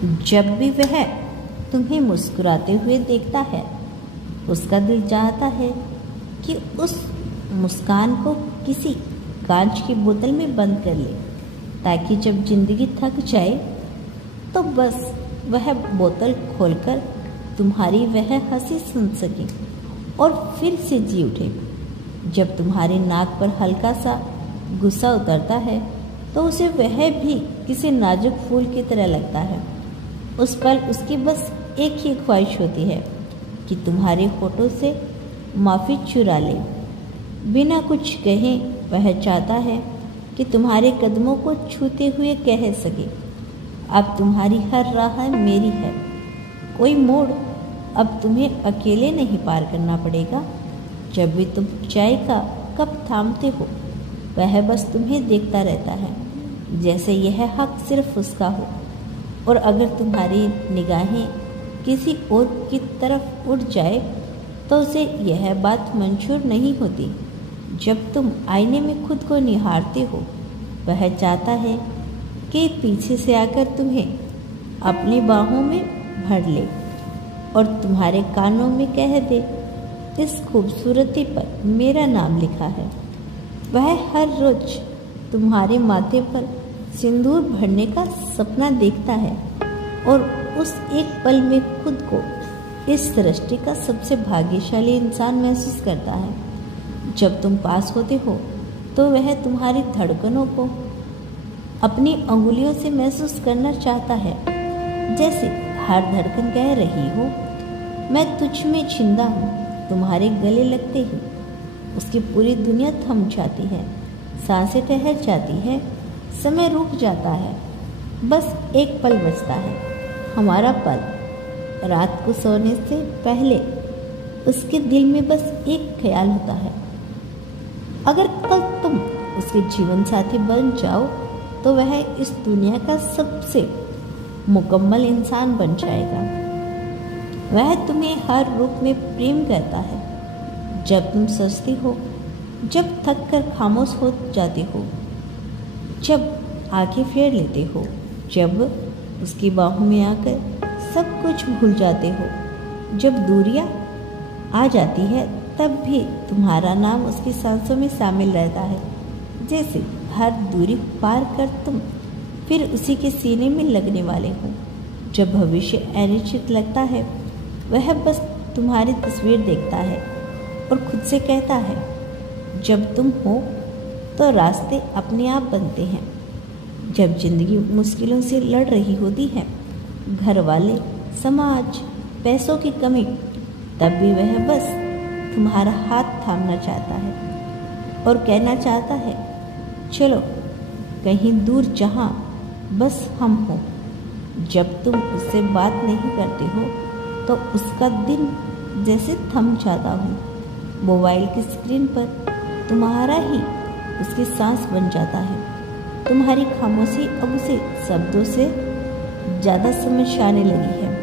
जब भी वह तुम्हें मुस्कुराते हुए देखता है, उसका दिल चाहता है कि उस मुस्कान को किसी कांच की बोतल में बंद कर ले, ताकि जब जिंदगी थक जाए तो बस वह बोतल खोलकर तुम्हारी वह हंसी सुन सके और फिर से जी उठे। जब तुम्हारी नाक पर हल्का सा गुस्सा उतरता है तो उसे वह भी किसी नाजुक फूल की तरह लगता है। उस पल उसकी बस एक ही ख्वाहिश होती है कि तुम्हारे होठों से माफ़ी चुरा ले। बिना कुछ कहे वह चाहता है कि तुम्हारे कदमों को छूते हुए कह सके, अब तुम्हारी हर राह मेरी है, कोई मोड़ अब तुम्हें अकेले नहीं पार करना पड़ेगा। जब भी तुम चाय का कप थामते हो, वह बस तुम्हें देखता रहता है, जैसे यह हक सिर्फ उसका हो। और अगर तुम्हारी निगाहें किसी और की तरफ उड़ जाए तो उसे यह बात मंजूर नहीं होती। जब तुम आईने में खुद को निहारते हो, वह चाहता है कि पीछे से आकर तुम्हें अपनी बाहों में भर ले और तुम्हारे कानों में कह दे, इस खूबसूरती पर मेरा नाम लिखा है। वह हर रोज तुम्हारे माथे पर सिंदूर भरने का सपना देखता है और उस एक पल में खुद को इस सृष्टि का सबसे भाग्यशाली इंसान महसूस करता है। जब तुम पास होते हो तो वह तुम्हारी धड़कनों को अपनी अंगुलियों से महसूस करना चाहता है, जैसे हर धड़कन कह रही हो, मैं तुझ में जिंदा हूँ। तुम्हारे गले लगते ही उसकी पूरी दुनिया थम जाती है, सांसें ठहर जाती है, समय रुक जाता है। बस एक पल बचता है, हमारा पल। रात को सोने से पहले उसके दिल में बस एक ख्याल होता है, अगर कल तुम उसके जीवन साथी बन जाओ तो वह इस दुनिया का सबसे मुकम्मल इंसान बन जाएगा। वह तुम्हें हर रूप में प्रेम करता है, जब तुम सोचती हो, जब थक कर खामोश हो जाते हो, जब आंखें फेर लेते हो, जब उसकी बाहों में आकर सब कुछ भूल जाते हो, जब दूरियां आ जाती है तब भी तुम्हारा नाम उसकी सांसों में शामिल रहता है, जैसे हर दूरी पार कर तुम फिर उसी के सीने में लगने वाले हो। जब भविष्य अनिश्चित लगता है, वह बस तुम्हारी तस्वीर देखता है और खुद से कहता है, जब तुम हो तो रास्ते अपने आप बनते हैं। जब जिंदगी मुश्किलों से लड़ रही होती है, घर वाले, समाज, पैसों की कमी, तब भी वह बस तुम्हारा हाथ थामना चाहता है और कहना चाहता है, चलो कहीं दूर जहाँ बस हम हो। जब तुम उससे बात नहीं करते हो तो उसका दिन जैसे थम जाता हो। मोबाइल की स्क्रीन पर तुम्हारा ही उसकी सांस बन जाता है। तुम्हारी खामोशी अब उसे शब्दों से ज़्यादा समझ आने लगी है।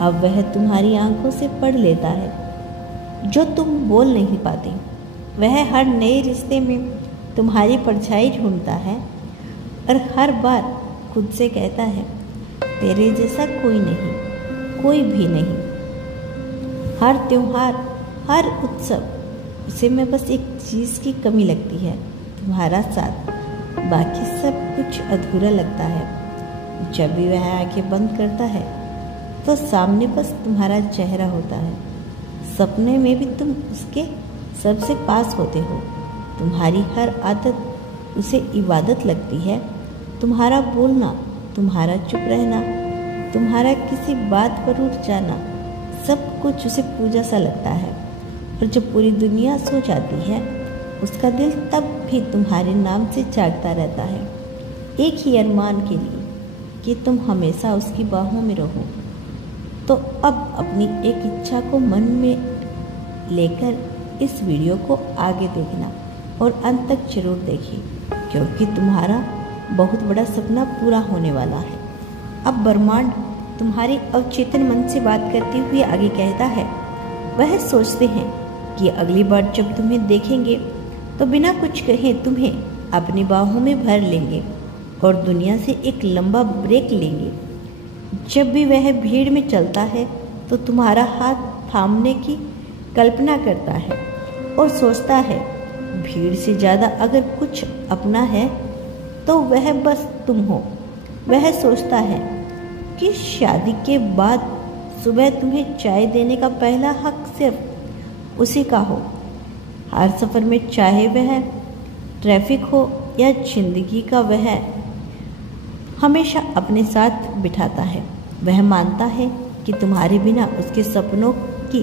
अब वह तुम्हारी आंखों से पढ़ लेता है जो तुम बोल नहीं पाते। वह हर नए रिश्ते में तुम्हारी परछाई ढूंढता है और हर बार खुद से कहता है, तेरे जैसा कोई नहीं, कोई भी नहीं। हर त्योहार, हर उत्सव, उसे में बस एक चीज़ की कमी लगती है, तुम्हारा साथ। बाकी सब कुछ अधूरा लगता है। जब भी वह आंखें बंद करता है तो सामने बस तुम्हारा चेहरा होता है। सपने में भी तुम उसके सबसे पास होते हो। तुम्हारी हर आदत उसे इबादत लगती है। तुम्हारा बोलना, तुम्हारा चुप रहना, तुम्हारा किसी बात पर उठ जाना, सब कुछ उसे पूजा सा लगता है। और जब पूरी दुनिया सो जाती है, उसका दिल तब भी तुम्हारे नाम से जागता रहता है, एक ही अरमान के लिए कि तुम हमेशा उसकी बाहों में रहो। तो अब अपनी एक इच्छा को मन में लेकर इस वीडियो को आगे देखना और अंत तक जरूर देखिए, क्योंकि तुम्हारा बहुत बड़ा सपना पूरा होने वाला है। अब ब्रह्मांड तुम्हारे अवचेतन मन से बात करते हुए आगे कहता है, वह सोचते हैं कि अगली बार जब तुम्हें देखेंगे तो बिना कुछ कहे तुम्हें अपनी बाहों में भर लेंगे और दुनिया से एक लंबा ब्रेक लेंगे। जब भी वह भीड़ में चलता है तो तुम्हारा हाथ थामने की कल्पना करता है और सोचता है भीड़ से ज़्यादा अगर कुछ अपना है तो वह बस तुम हो। वह सोचता है कि शादी के बाद सुबह तुम्हें चाय देने का पहला हक सिर्फ उसी का हो। हर सफ़र में चाहे वह ट्रैफिक हो या जिंदगी का वह हमेशा अपने साथ बिठाता है। वह मानता है कि तुम्हारे बिना उसके सपनों की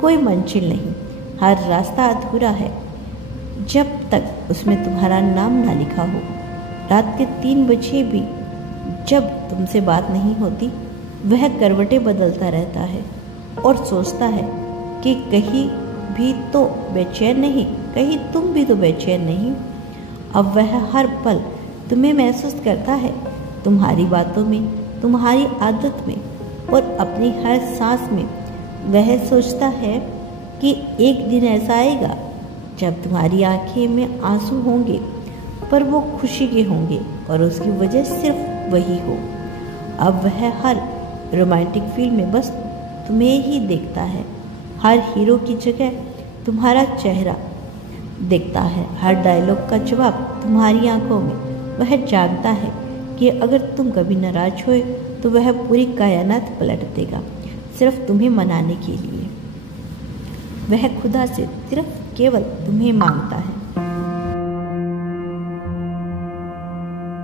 कोई मंजिल नहीं। हर रास्ता अधूरा है जब तक उसमें तुम्हारा नाम ना लिखा हो। रात के 3 बजे भी जब तुमसे बात नहीं होती वह करवटें बदलता रहता है और सोचता है कि कहीं भी तो बेचैन नहीं, कहीं तुम भी तो बेचैन नहीं। अब वह हर पल तुम्हें महसूस करता है, तुम्हारी बातों में, तुम्हारी आदत में और अपनी हर सांस में। वह सोचता है कि एक दिन ऐसा आएगा जब तुम्हारी आंखें में आंसू होंगे पर वो खुशी के होंगे और उसकी वजह सिर्फ वही हो। अब वह हर रोमांटिक फिल्म में बस तुम्हें ही देखता है। हर हीरो की जगह तुम्हारा चेहरा देखता है। हर डायलॉग का जवाब तुम्हारी आंखों में। वह जानता है कि अगर तुम कभी नाराज हुए तो वह पूरी कायनात पलट देगा सिर्फ तुम्हें मनाने के लिए। वह खुदा से सिर्फ केवल तुम्हें मांगता